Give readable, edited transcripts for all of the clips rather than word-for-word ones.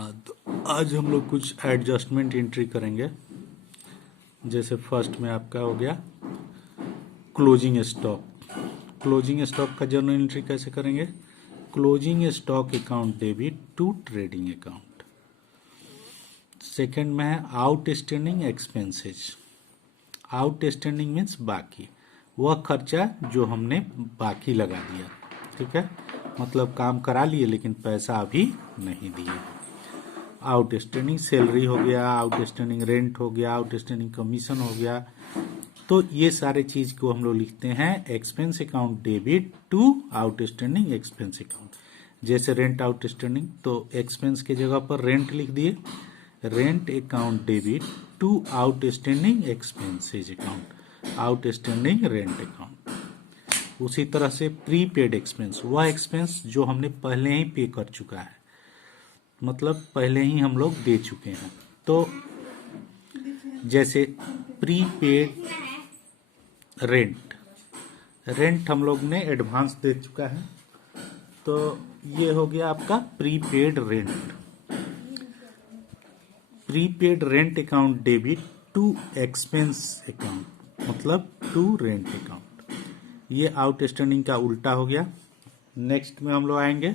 तो आज हम लोग कुछ एडजस्टमेंट एंट्री करेंगे। जैसे फर्स्ट में आपका हो गया क्लोजिंग स्टॉक। क्लोजिंग स्टॉक का जर्नल एंट्री कैसे करेंगे? Closing stock account debit to trading account. Second में है आउटस्टैंडिंग एक्सपेंसेस। आउटस्टैंडिंग मीन्स बाकी, वह खर्चा जो हमने बाकी लगा दिया, ठीक है, मतलब काम करा लिए लेकिन पैसा अभी नहीं दिए। आउटस्टैंडिंग सैलरी हो गया, आउटस्टैंडिंग रेंट हो गया, आउटस्टैंडिंग कमीशन हो गया। तो ये सारे चीज को हम लोग लिखते हैं expense account debit to outstanding expense account. जैसे रेंट आउटस्टैंडिंग, तो एक्सपेंस के जगह पर रेंट लिख दिए, rent account debit to outstanding expenses account, outstanding rent account. उसी तरह से प्रीपेड एक्सपेंस, वह एक्सपेंस जो हमने पहले ही पे कर चुका है, मतलब पहले ही हम लोग दे चुके हैं। तो जैसे प्रीपेड रेंट, रेंट हम लोग ने एडवांस दे चुका है, तो ये हो गया आपका prepaid rent. Prepaid rent account debit to expense account, मतलब टू रेंट अकाउंट। ये आउटस्टैंडिंग का उल्टा हो गया। नेक्स्ट में हम लोग आएंगे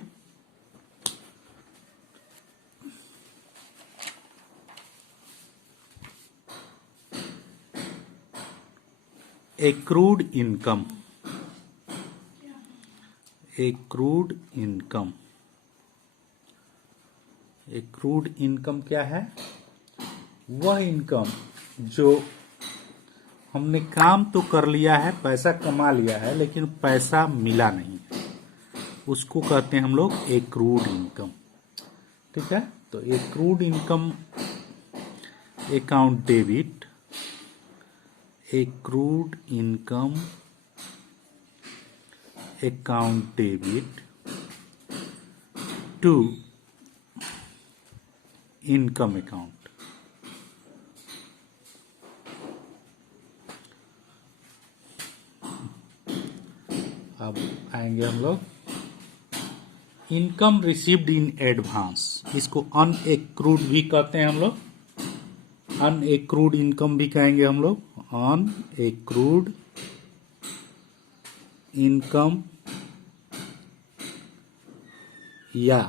accrued income. Accrued income, accrued income क्या है? वह इनकम जो हमने काम तो कर लिया है, पैसा कमा लिया है, लेकिन पैसा मिला नहीं, उसको कहते हैं हम लोग एक्रूड इनकम, ठीक है। तो accrued income account debit, accrued income account debit to income account. अब आएंगे हम लोग इनकम रिसीव्ड इन एडवांस, इसको अनएक्रूड भी कहते हैं हम लोग, अनएक्रूड इनकम भी कहेंगे हम लोग, अनएक्रूड इनकम या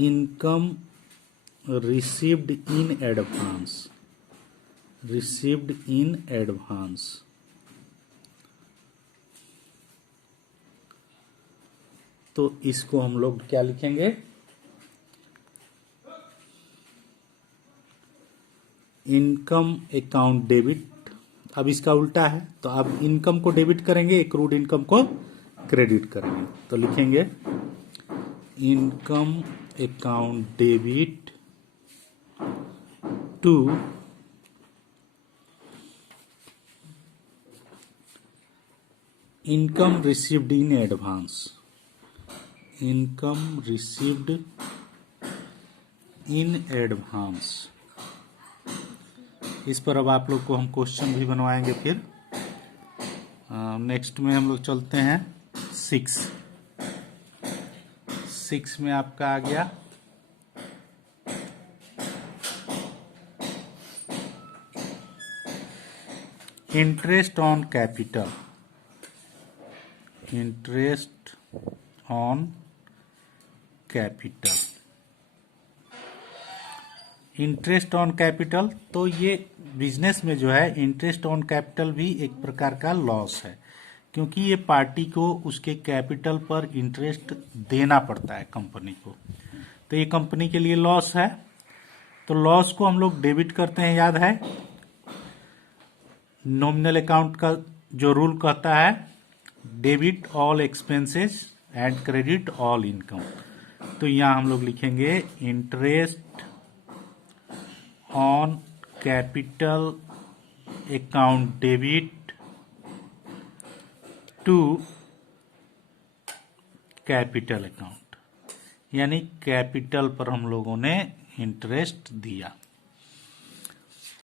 income received in advance, received in advance. तो इसको हम लोग क्या लिखेंगे? Income account debit. अब इसका उल्टा है, तो अब इनकम को डेबिट करेंगे, एक्रूड इनकम को क्रेडिट करेंगे। तो लिखेंगे income account debit to income received in advance, income received in advance. इस पर अब आप लोग को हम क्वेश्चन भी बनवाएंगे। फिर नेक्स्ट में हम लोग चलते हैं 6 में आपका आ गया interest on capital, interest on capital. Interest on capital, तो ये बिजनेस में जो है इंटरेस्ट ऑन कैपिटल भी एक प्रकार का लॉस है, क्योंकि ये पार्टी को उसके कैपिटल पर इंटरेस्ट देना पड़ता है कंपनी को, तो ये कंपनी के लिए लॉस है। तो लॉस को हम लोग डेबिट करते हैं, याद है नॉमिनल अकाउंट का जो रूल कहता है debit all expenses and credit all income. तो यहां हम लोग लिखेंगे interest on capital account debit to capital account, यानी कैपिटल पर हम लोगों ने इंटरेस्ट दिया।